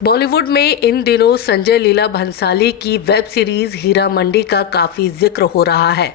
बॉलीवुड में इन दिनों संजय लीला भंसाली की वेब सीरीज हीरा मंडी का काफ़ी जिक्र हो रहा है।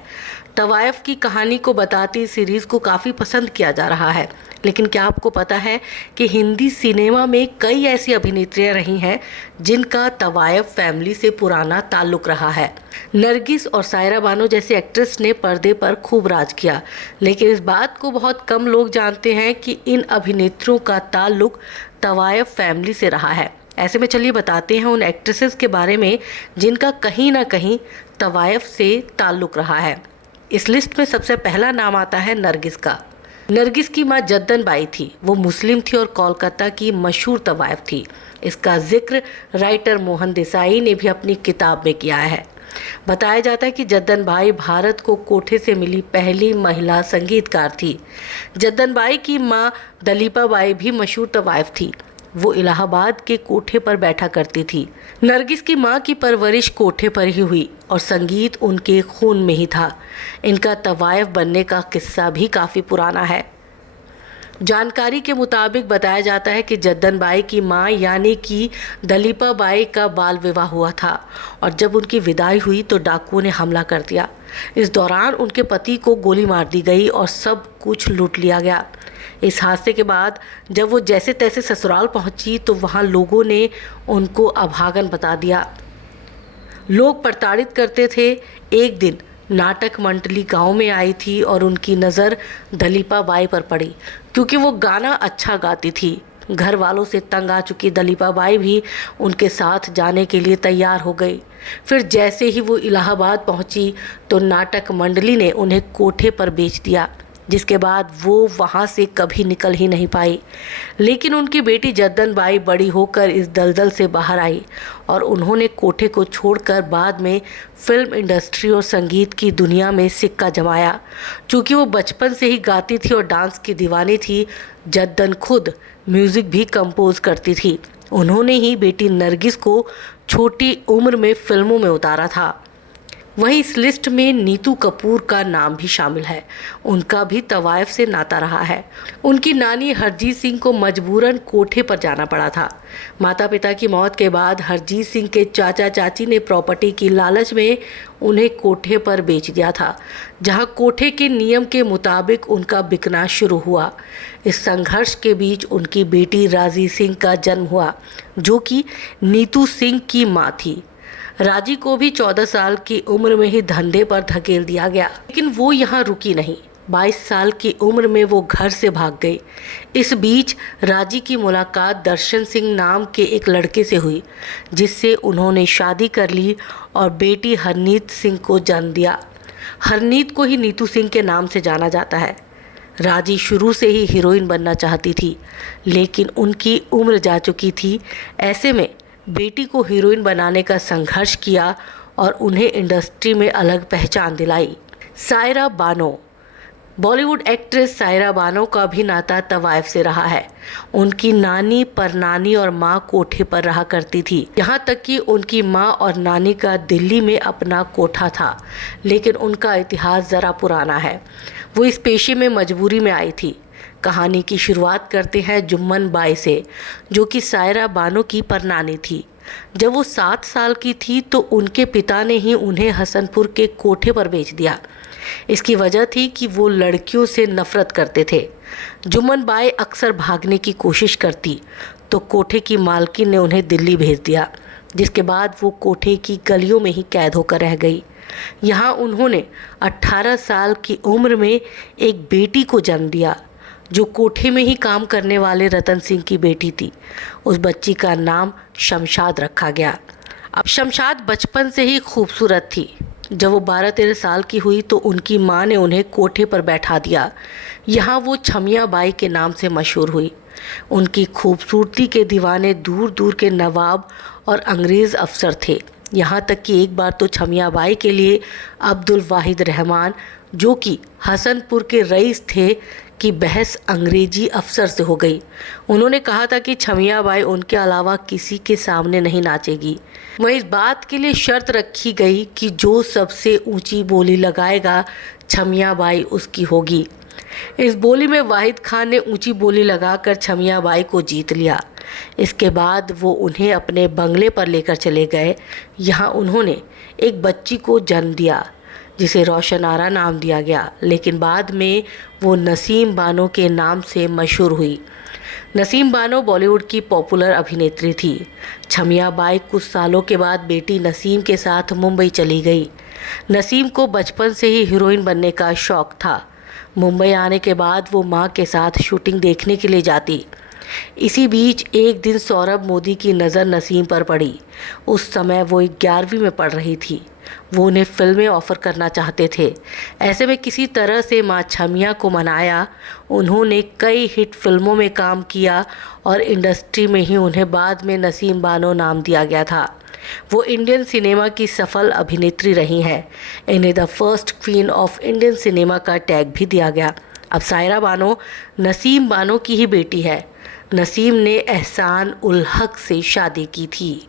तवायफ की कहानी को बताती सीरीज को काफ़ी पसंद किया जा रहा है। लेकिन क्या आपको पता है कि हिंदी सिनेमा में कई ऐसी अभिनेत्रियां रही हैं जिनका तवायफ फैमिली से पुराना ताल्लुक रहा है। नरगिस और सायरा बानो जैसी एक्ट्रेस ने पर्दे पर खूब राज किया, लेकिन इस बात को बहुत कम लोग जानते हैं कि इन अभिनेत्रियों का ताल्लुक तवायफ फैमिली से रहा है। ऐसे में चलिए बताते हैं उन एक्ट्रेसेस के बारे में जिनका कहीं ना कहीं तवायफ से ताल्लुक रहा है। इस लिस्ट में सबसे पहला नाम आता है नरगिस का। नरगिस की मां जद्दन बाई थी। वो मुस्लिम थी और कोलकाता की मशहूर तवायफ थी। इसका जिक्र राइटर मोहन देसाई ने भी अपनी किताब में किया है। बताया जाता है कि जद्दन बाई भारत को कोठे से मिली पहली महिला संगीतकार थी। जद्दन बाई की मां दलीपा बाई भी मशहूर तवायफ थी। वो इलाहाबाद के कोठे पर बैठा करती थी। नरगिस की मां की परवरिश कोठे पर ही हुई और संगीत उनके खून में ही था। इनका तवायफ बनने का किस्सा भी काफ़ी पुराना है। जानकारी के मुताबिक बताया जाता है कि जद्दन बाई की मां यानी कि दलीपा बाई का बाल विवाह हुआ था और जब उनकी विदाई हुई तो डाकुओं ने हमला कर दिया। इस दौरान उनके पति को गोली मार दी गई और सब कुछ लूट लिया गया। इस हादसे के बाद जब वो जैसे तैसे ससुराल पहुंची तो वहां लोगों ने उनको अभागन बता दिया। लोग प्रताड़ित करते थे। एक दिन नाटक मंडली गांव में आई थी और उनकी नज़र दलीपा बाई पर पड़ी क्योंकि वो गाना अच्छा गाती थी। घर वालों से तंग आ चुकी दलीपा बाई भी उनके साथ जाने के लिए तैयार हो गई। फिर जैसे ही वो इलाहाबाद पहुंची तो नाटक मंडली ने उन्हें कोठे पर बेच दिया, जिसके बाद वो वहाँ से कभी निकल ही नहीं पाई। लेकिन उनकी बेटी जद्दन बाई बड़ी होकर इस दलदल से बाहर आई और उन्होंने कोठे को छोड़कर बाद में फिल्म इंडस्ट्री और संगीत की दुनिया में सिक्का जमाया। चूँकि वो बचपन से ही गाती थी और डांस की दीवानी थी, जद्दन खुद म्यूज़िक भी कंपोज करती थी। उन्होंने ही बेटी नरगिस को छोटी उम्र में फिल्मों में उतारा था। वहीं इस लिस्ट में नीतू कपूर का नाम भी शामिल है। उनका भी तवायफ से नाता रहा है। उनकी नानी हरजीत सिंह को मजबूरन कोठे पर जाना पड़ा था। माता पिता की मौत के बाद हरजीत सिंह के चाचा चाची ने प्रॉपर्टी की लालच में उन्हें कोठे पर बेच दिया था, जहां कोठे के नियम के मुताबिक उनका बिकना शुरू हुआ। इस संघर्ष के बीच उनकी बेटी राजी सिंह का जन्म हुआ, जो कि नीतू सिंह की माँ थी। राजी को भी 14 साल की उम्र में ही धंधे पर धकेल दिया गया, लेकिन वो यहाँ रुकी नहीं। 22 साल की उम्र में वो घर से भाग गई। इस बीच राजी की मुलाकात दर्शन सिंह नाम के एक लड़के से हुई, जिससे उन्होंने शादी कर ली और बेटी हरनीत सिंह को जन्म दिया। हरनीत को ही नीतू सिंह के नाम से जाना जाता है। राजी शुरू से ही हीरोइन बनना चाहती थी, लेकिन उनकी उम्र जा चुकी थी। ऐसे में बेटी को हीरोइन बनाने का संघर्ष किया और उन्हें इंडस्ट्री में अलग पहचान दिलाई। सायरा बानो। बॉलीवुड एक्ट्रेस सायरा बानो का भी नाता तवायफ से रहा है। उनकी नानी, परनानी और माँ कोठे पर रहा करती थी। यहाँ तक कि उनकी माँ और नानी का दिल्ली में अपना कोठा था, लेकिन उनका इतिहास ज़रा पुराना है। वो इस पेशे में मजबूरी में आई थी। कहानी की शुरुआत करते हैं जुम्मन बाई से, जो कि सायरा बानो की परनानी थी। जब वो 7 साल की थी तो उनके पिता ने ही उन्हें हसनपुर के कोठे पर बेच दिया। इसकी वजह थी कि वो लड़कियों से नफरत करते थे। जुम्मन बाई अक्सर भागने की कोशिश करती तो कोठे की मालकिन ने उन्हें दिल्ली भेज दिया, जिसके बाद वो कोठे की गलियों में ही कैद होकर रह गई। यहाँ उन्होंने 18 साल की उम्र में एक बेटी को जन्म दिया, जो कोठे में ही काम करने वाले रतन सिंह की बेटी थी। उस बच्ची का नाम शमशाद रखा गया। अब शमशाद बचपन से ही खूबसूरत थी। जब वो 12-13 साल की हुई तो उनकी माँ ने उन्हें कोठे पर बैठा दिया। यहाँ वो छमिया बाई के नाम से मशहूर हुई। उनकी खूबसूरती के दीवाने दूर दूर के नवाब और अंग्रेज़ अफसर थे। यहाँ तक कि एक बार तो छमिया बाई के लिए अब्दुल वाहिद रहमान, जो कि हसनपुर के रईस थे, की बहस अंग्रेजी अफसर से हो गई। उन्होंने कहा था कि छमिया बाई उनके अलावा किसी के सामने नहीं नाचेगी। वहीं इस बात के लिए शर्त रखी गई कि जो सबसे ऊंची बोली लगाएगा छमिया बाई उसकी होगी। इस बोली में वाहिद खान ने ऊंची बोली लगाकर छमिया बाई को जीत लिया। इसके बाद वो उन्हें अपने बंगले पर लेकर चले गए। यहाँ उन्होंने एक बच्ची को जन्म दिया जिसे रोशन आरा नाम दिया गया, लेकिन बाद में वो नसीम बानो के नाम से मशहूर हुई। नसीम बानो बॉलीवुड की पॉपुलर अभिनेत्री थी। छमिया बाई कुछ सालों के बाद बेटी नसीम के साथ मुंबई चली गई। नसीम को बचपन से ही हीरोइन बनने का शौक था। मुंबई आने के बाद वो मां के साथ शूटिंग देखने के लिए जाती। इसी बीच एक दिन सौरभ मोदी की नज़र नसीम पर पड़ी। उस समय वो 11वीं में पढ़ रही थी। वो उन्हें फिल्में ऑफ़र करना चाहते थे। ऐसे में किसी तरह से मां छमिया को मनाया। उन्होंने कई हिट फिल्मों में काम किया और इंडस्ट्री में ही उन्हें बाद में नसीम बानो नाम दिया गया था। वो इंडियन सिनेमा की सफल अभिनेत्री रही हैं। इन्हें the first queen of Indian cinema का टैग भी दिया गया। अब सायरा बानो नसीम बानो की ही बेटी है। नसीम ने एहसान उल हक से शादी की थी।